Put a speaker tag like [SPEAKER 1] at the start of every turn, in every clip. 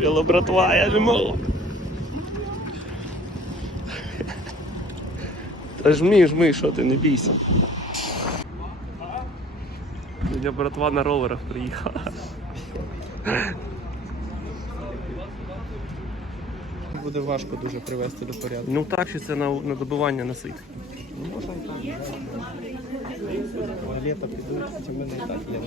[SPEAKER 1] Вело, братва, я не можу. Та жми, жми, що ти, не бійся. Сьогодні братва на роверах приїхала.
[SPEAKER 2] Буде важко дуже привести до порядку.
[SPEAKER 1] Ну так, що це на, на добивання носить.
[SPEAKER 2] Ну, можна і так. Літо підуть, хоча мене і так є.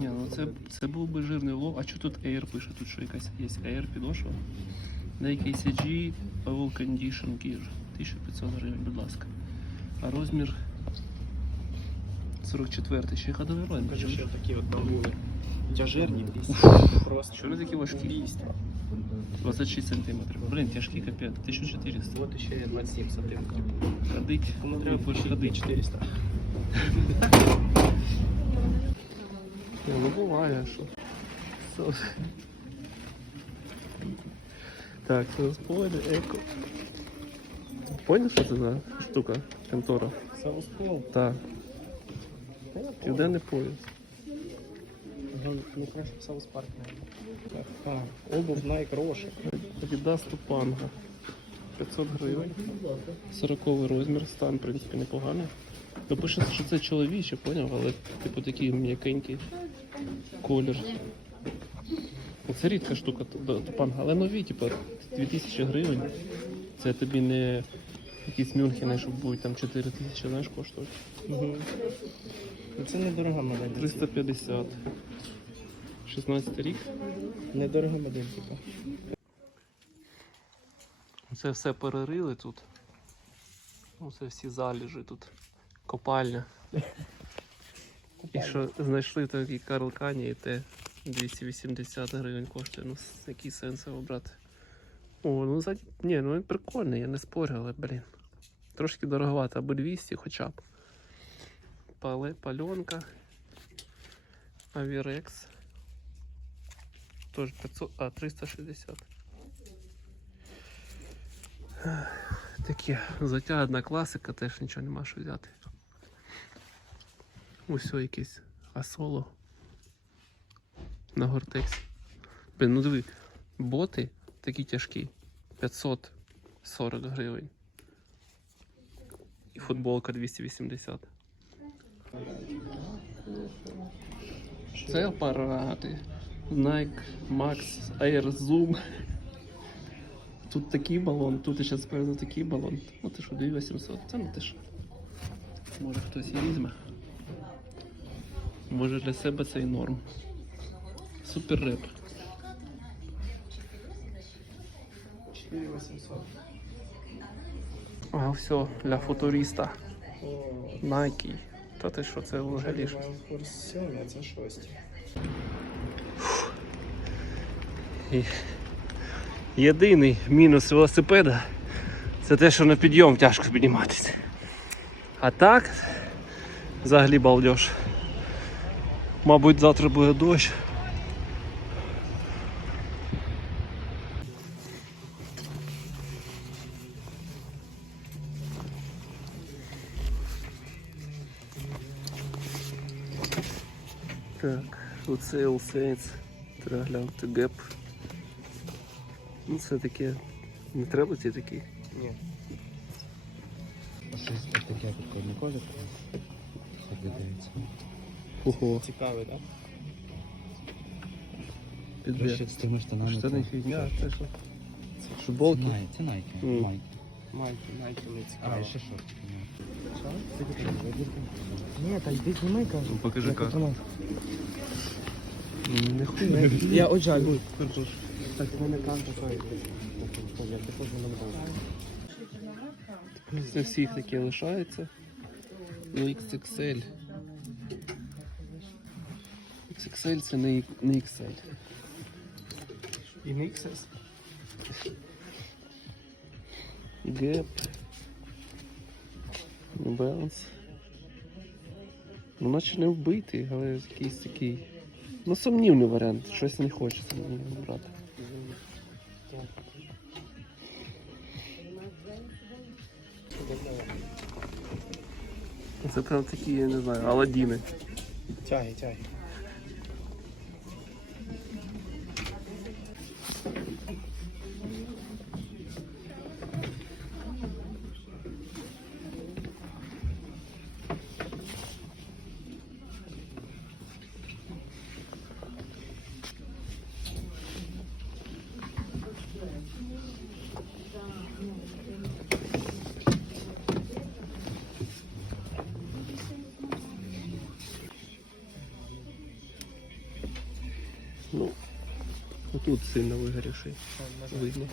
[SPEAKER 2] 1200.
[SPEAKER 1] Ні, ну це, це був би жирний лов. А що тут Air пише? Тут що якась є Air підошва? Nike ACG All Condition Gear. 1500 гривень, будь ласка. А розмір 44 ще ходовий розмір.
[SPEAKER 2] Кажу, що такі от бамбули. Тяжерні Просто.
[SPEAKER 1] Що вони такі важкі? 26 сантиметрів. Блін, тяжкий капець. 1400.
[SPEAKER 2] От ще 27 сантиметрів.
[SPEAKER 1] Ходить.
[SPEAKER 2] Кому треба
[SPEAKER 1] будеш
[SPEAKER 2] ходити 400.
[SPEAKER 1] Ні, ну буває, що. Со- Так, спойлер, еко. Поняв, що це за штука? Контора?
[SPEAKER 2] Саускол.
[SPEAKER 1] Так. Південний пояс.
[SPEAKER 2] Ну краще б Саус Парк. Так, обув Рошик.
[SPEAKER 1] Adidas Тупанга. 500 гривень. 40 розмір, стан, в принципі, непоганий. То пишеться, що це чоловіче, поняв, але типу такий м'якенький колір. Ну, Це рідка штука ту- тупанга, але нові, типу, 2000 гривень. Це тобі не якісь мюнхени, що будуть там 4 тисячі, знаєш, коштують.
[SPEAKER 2] Угу. Це недорога модель.
[SPEAKER 1] 350. 16 рік.
[SPEAKER 2] Недорога модель, типу.
[SPEAKER 1] Це все перерили тут. Ну, це всі заліжі тут. Копальня. І що знайшли такий Карл Кані, і те 280 гривень коштує. Ну, який сенс його брати. О, ну за... Ні, ну він прикольний, я не спорю, але, блін. Трошки дороговато, або 200 хоча б. Пале, пальонка. Авірекс. Тож 500, а 360. Таке взуття одна класика, теж нічого нема що взяти. Ось якесь асоло. На гортексі. Блін, ну диви, боти такі тяжкі. 540 гривень. І футболка 280. Це апарати. Nike Max Air Zoom. Тут такий балон, тут ще спереду такий балон. Ну ти що, 2800? Це ну ти що. Може хтось і візьме. Може для себе це і норм. Супер реп.
[SPEAKER 2] 4800.
[SPEAKER 1] А все, для футуриста. Nike. Та ти що, це взагалі ж.
[SPEAKER 2] курс 7, а це 6.
[SPEAKER 1] І Єдиний мінус велосипеда це те, що на підйом тяжко підніматися. А так, взагалі балдеж. Мабуть, завтра буде дощ. Так, оце Saints. Треба глянути геп. Ну це таке. Не треба ці такі.
[SPEAKER 2] Ні.
[SPEAKER 3] Щось таке прикольне колір. Собі дивиться.
[SPEAKER 1] Ого,
[SPEAKER 2] Цікавий, так?
[SPEAKER 3] Краще з тими штанами.
[SPEAKER 1] Штани фігня, це що?
[SPEAKER 3] Це
[SPEAKER 1] Футболки?
[SPEAKER 3] Най- Це. Майки.
[SPEAKER 2] Майки, майки не
[SPEAKER 3] А,
[SPEAKER 2] цікаво.
[SPEAKER 3] і ще шортики.
[SPEAKER 2] Ні, та йди знімай, кажу.
[SPEAKER 1] Ну, покажи карту. Ну, не хуй.
[SPEAKER 2] Я от жаль. Так, в мене карта той. Я також не
[SPEAKER 1] Це всіх таке лишається. Ну, XXL. XXL це не, не XL.
[SPEAKER 2] І не XS.
[SPEAKER 1] Gap. New Balance. Ну, наче не вбитий, але якийсь такий. Ну, сумнівний варіант. Щось не хочеться мені брати. Це прям такі, я не знаю, Аладдіни.
[SPEAKER 2] Тяги, тяги.
[SPEAKER 1] Ну, тут сильно вигорівший. Видно.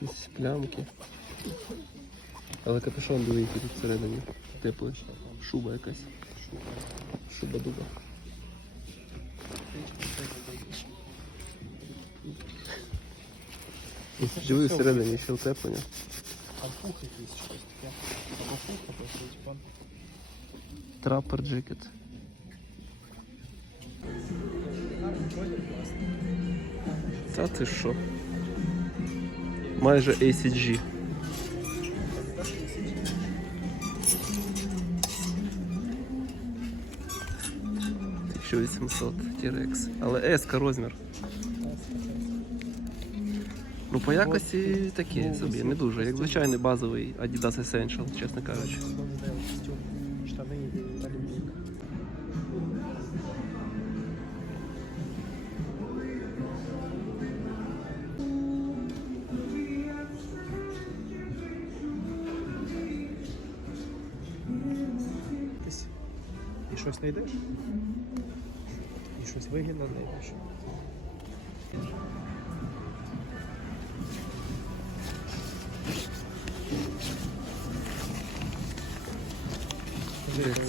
[SPEAKER 1] Якісь плямки. Але капюшон дивіться тут всередині. Теплий. Шуба якась. Шуба дуба. Диви всередині ще утеплення.
[SPEAKER 2] А пух якийсь щось таке. Або пух, або силикон.
[SPEAKER 1] Трапер джекет. Та ти що? Майже ACG. Що 800 T-Rex. Але S розмір. Ну по якості такі собі, не дуже. Як звичайний базовий Adidas Essential, чесно кажучи.
[SPEAKER 2] Щось знайдеш? І щось вигідно знайдеш.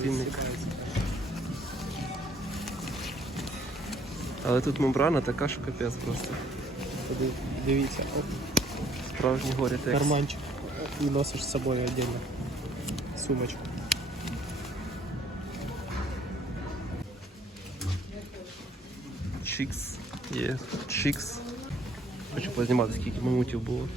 [SPEAKER 1] Цінник? Але тут мембрана така, що капець просто.
[SPEAKER 2] Туди дивіться, оп,
[SPEAKER 1] Справжній горі текст.
[SPEAKER 2] карманчик. І носиш з собою віддільно. Сумочку.
[SPEAKER 1] Чікс. Є. Чікс. Хочу познімати, скільки мамутів було.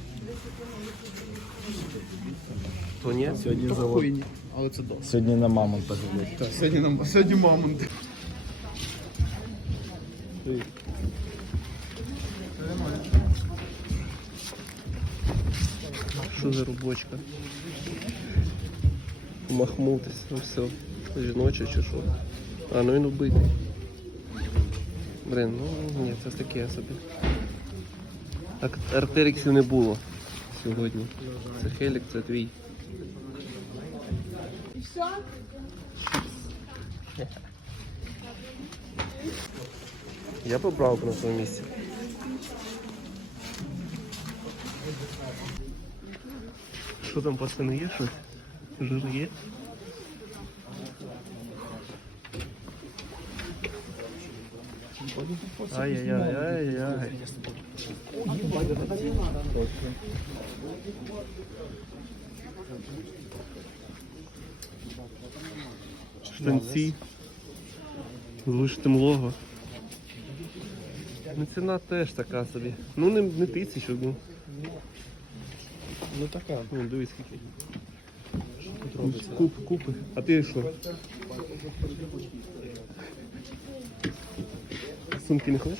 [SPEAKER 1] То ні?
[SPEAKER 3] Сьогодні
[SPEAKER 2] То
[SPEAKER 3] завод.
[SPEAKER 2] хуйні, але це досить.
[SPEAKER 3] Сьогодні на мамонта ходить.
[SPEAKER 2] Так, сьогодні нам сьогодні мамонт.
[SPEAKER 1] Що за рубочка? Махмутись, ну все. Жіноче чи що? А, ну він убитий. Блин, ну ні, це ж таке собі. Так, артеріксів не було сьогодні. Це Хелік, це твій. Я побрав на своєму місці. Що там, пацани, є щось? Жир є? Ай-яй-яй-яй-яй. Штанці. З вишитим лого. Ну ціна теж така собі. Ну не, не тисячу, ну.
[SPEAKER 2] Ну така.
[SPEAKER 1] Ну, дивись скільки.
[SPEAKER 2] Тут робиться.
[SPEAKER 1] Куп, купи. А ти що? Сумки не хочеш?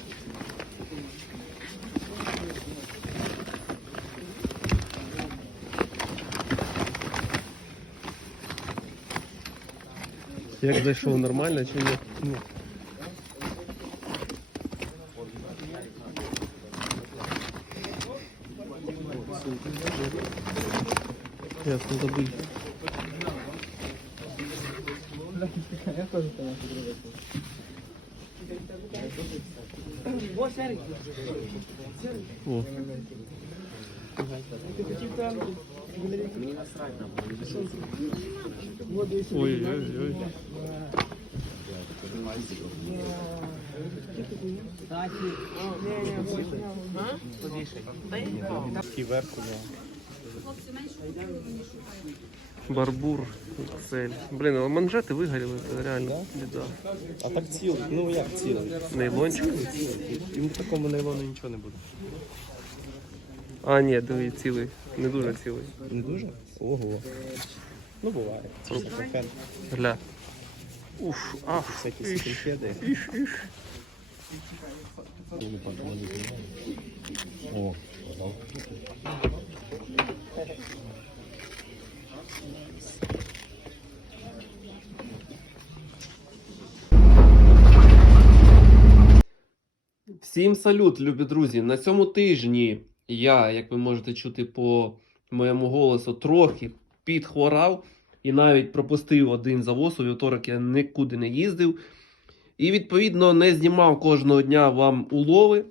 [SPEAKER 1] Як зайшов нормально чи ні? Ні. Ясно, забив. О. Ой-ой-ой.
[SPEAKER 2] Такий верх у нього.
[SPEAKER 1] Барбур XL. Блін, а манжети вигоріли, це реально біда.
[SPEAKER 2] А так цілий. Ну як цілий?
[SPEAKER 1] Нейлончик.
[SPEAKER 2] Він в такому нейлону нічого не буде.
[SPEAKER 1] А, ні, диви, цілий. Не дуже цілий.
[SPEAKER 2] Не дуже? Ого. Ну буває. Це фен.
[SPEAKER 1] Гля. Уф, ах.
[SPEAKER 2] Всякі скінхеди.
[SPEAKER 3] О,
[SPEAKER 1] Всім салют, любі друзі! На цьому тижні я, як ви можете чути по моєму голосу, трохи підхворав і навіть пропустив один завоз. У вівторок я нікуди не їздив. І відповідно не знімав кожного дня вам улови,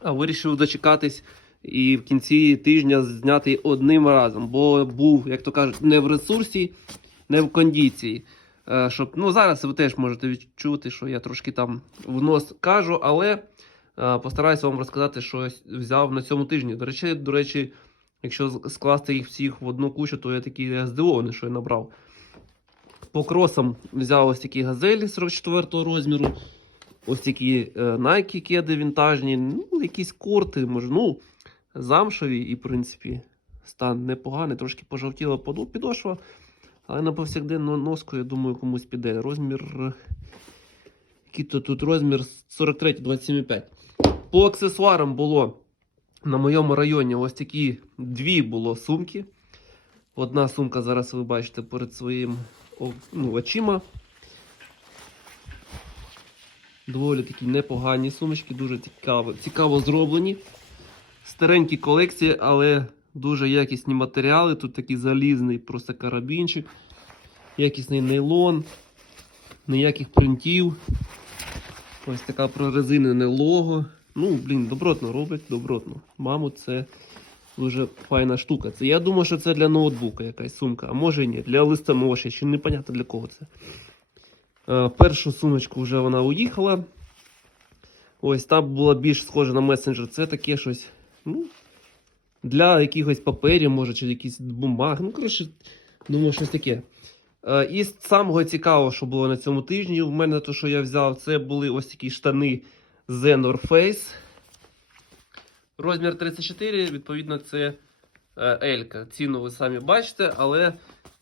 [SPEAKER 1] а вирішив дочекатись і в кінці тижня зняти одним разом, бо був, як то кажуть, не в ресурсі, не в кондиції. Е, Щоб, ну, зараз ви теж можете відчути, що я трошки там в нос кажу, але е, постараюся вам розказати, що я взяв на цьому тижні. До речі, до речі, якщо скласти їх всіх в одну кучу, то я такий здивований, що я набрав. По кросам взяв ось такі газелі 44 розміру. Ось такі е, Nike кеди вінтажні, ну, якісь корти, може, ну, замшові, і, в принципі, стан непоганий, трошки пожовтіла підошва. Але на повсякденну носку, я думаю, комусь піде. Розмір. Який то тут розмір 43 27,5. По аксесуарам було на моєму районі ось такі дві було сумки. Одна сумка зараз ви бачите перед своїм ну, очима. Доволі такі непогані сумочки, дуже цікаво, цікаво зроблені. Старенькі колекції, але дуже якісні матеріали. Тут такий залізний просто карабінчик, якісний нейлон, ніяких принтів. Ось така прорезинене лого. Ну, блін, добротно роблять, добротно. Мабуть, це дуже файна штука. Це я думаю, що це для ноутбука якась сумка, а може і ні, для листоноші, ще непонятно для кого це. Е, першу сумочку вже вона уїхала. Ось та була більш схожа на месенджер. Це таке щось. Ну, для якихось паперів, може, чи якісь бумаг. Ну, коротше, думаю, щось таке. Е, І самого цікавого, що було на цьому тижні, в мене то, що я взяв, це були ось такі штани The North Face. Розмір 34, відповідно, це Елька. Ціну ви самі бачите, але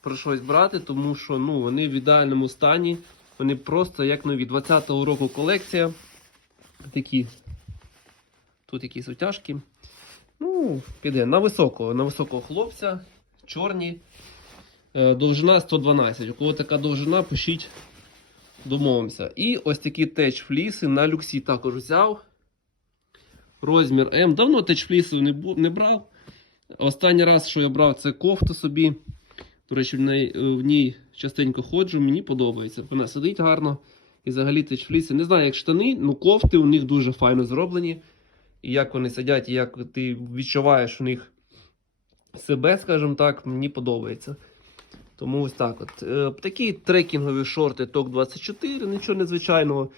[SPEAKER 1] прийшлось брати, тому що ну, вони в ідеальному стані. Вони просто як нові. 20-го року колекція. Такі. Тут якісь утяжки. Ну, піде на високого, на високого хлопця. Чорні. Е, Довжина 112. У кого така довжина, пишіть, домовимося. І ось такі теч фліси на люксі також взяв. Розмір М. Давно теч флісів не, не брав. Останній раз, що я брав, це кофту собі. До речі, в ній, в ній частенько ходжу, мені подобається. Вона сидить гарно. І взагалі теч фліси. Не знаю, як штани, ну кофти у них дуже файно зроблені. І як вони сидять, і як ти відчуваєш у них себе, скажімо так, мені подобається. Тому ось так от. Е, такі трекінгові шорти TOK 24, нічого незвичайного.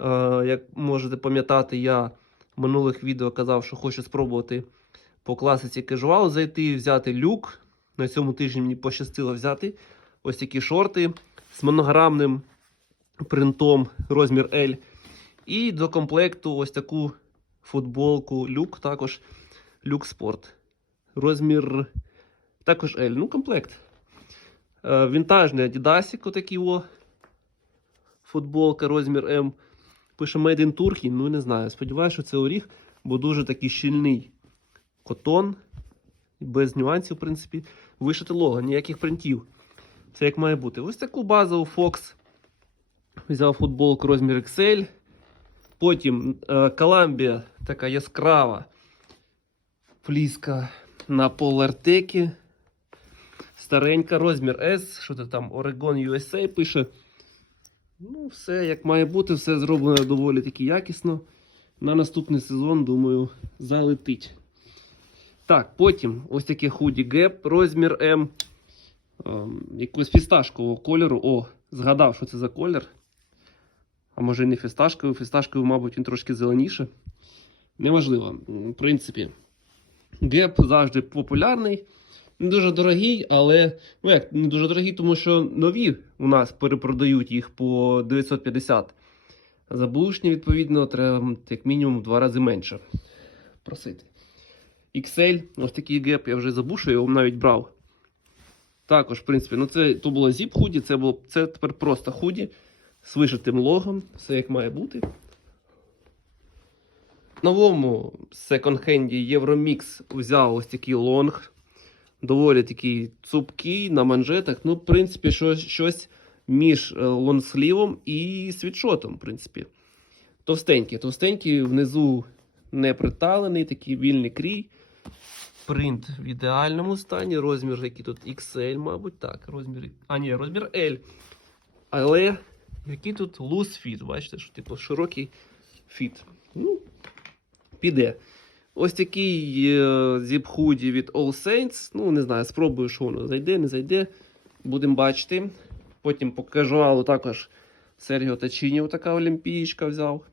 [SPEAKER 1] Е, як можете пам'ятати, я в минулих відео казав, що хочу спробувати по класиці кежуал зайти, взяти люк. На цьому тижні мені пощастило взяти ось такі шорти з монограмним принтом розмір L. І до комплекту ось таку футболку люк, також люк спорт. Розмір також L. Ну, комплект. Е, Вінтажний Адідасік, отакий о. Футболка, розмір М. Пише Made in Turkey, ну не знаю. Сподіваюся, що це оріг, бо дуже такий щільний котон. Без нюансів, в принципі. Вишити лого, ніяких принтів. Це як має бути. Ось таку базову Fox. Взяв футболку розмір XL. Потім е, Columbia, така яскрава фліска на полартекі. Старенька, розмір S, що це там Oregon USA пише. Ну, все як має бути, все зроблено доволі таки якісно. На наступний сезон, думаю, залетить. Так, потім ось таке худі Gap, розмір М. Ем, якогось фісташкового кольору. О, згадав, що це за колір. А може не фісташковий. Фісташковий, мабуть, він трошки зеленіше. Неважливо. В принципі, Геп завжди популярний. Не дуже дорогий, але ну як не дуже дорогий, тому що нові у нас перепродають їх по 950. За бушні, відповідно, треба як мінімум в два рази менше просити. XL, ось такий геп, я вже забув, що я його навіть брав. Також, в принципі, ну це то було зіп худі, це було це тепер просто худі з вишитим логом, все як має бути. В новому секонд-хенді Euromix взяв ось такий лонг. Доволі такий цупкий на манжетах. Ну, в принципі, щось, щось між е, лонгслівом і світшотом, в принципі. Товстенький. Товстенький, внизу не приталений, такий вільний крій. Принт в ідеальному стані. Розмір, який тут XL, мабуть, так. Розмір. А, ні, розмір L. Але Який тут loose fit, бачите, що типу широкий фіт. Ну, піде. Ось такий е, зіп-худі від All Saints. Ну, не знаю, спробую, що воно зайде, не зайде. Будемо бачити. Потім по кажуалу також Сергіо Тачіні така олімпієчка взяв.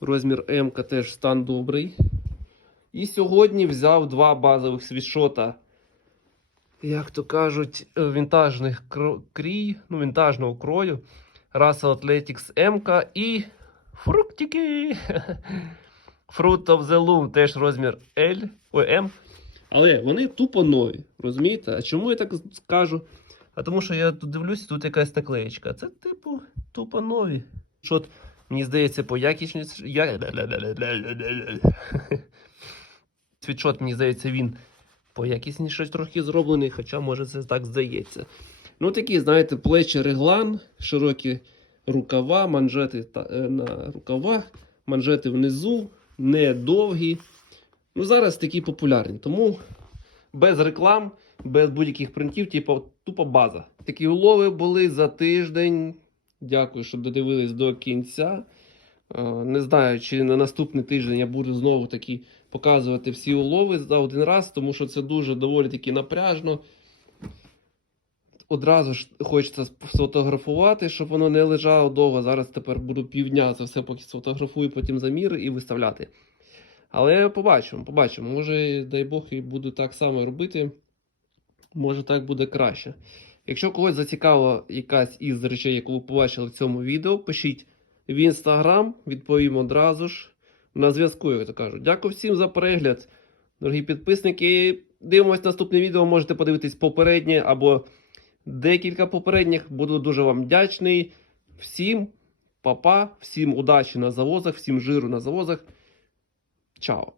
[SPEAKER 1] Розмір М теж стан добрий. І сьогодні взяв два базових світшота. Як то кажуть, е, вінтажних крій, ну, вінтажного крою. Russell Athletics M і фруктики. Fruit of the Loom теж розмір L, ой, M. Але вони тупо нові. Розумієте? А чому я так скажу? А тому що я тут дивлюся, тут якась наклеєчка. Це типу тупо нові. Що от, мені здається, по якісність. Я... Світшот, мені здається, він поякісніше трохи зроблений, хоча може це так здається. Ну, такі, знаєте, плечі реглан, широкі рукава, манжети та, е, на рукавах, манжети внизу, не довгі. Ну, зараз такі популярні. Тому без реклам, без будь-яких принтів, типу, тупо база. Такі улови були за тиждень. Дякую, що додивились до кінця. Е, Не знаю, чи на наступний тиждень я буду знову таки показувати всі улови за один раз, тому що це дуже доволі таки напряжно. Одразу ж хочеться сфотографувати, щоб воно не лежало довго. Зараз тепер буду півдня це все поки сфотографую, потім заміри і виставляти. Але побачимо, побачимо. Може, дай Бог, і буду так само робити. Може, так буде краще. Якщо когось зацікавила якась із речей, яку ви побачили в цьому відео, пишіть в інстаграм, відповім одразу ж. На зв'язку, як то кажуть. Дякую всім за перегляд. Дорогі підписники. Дивимось наступне відео. Можете подивитись попереднє або декілька попередніх. Буду дуже вам вдячний. Всім папа, -па, всім удачі на завозах, всім жиру на завозах. Чао!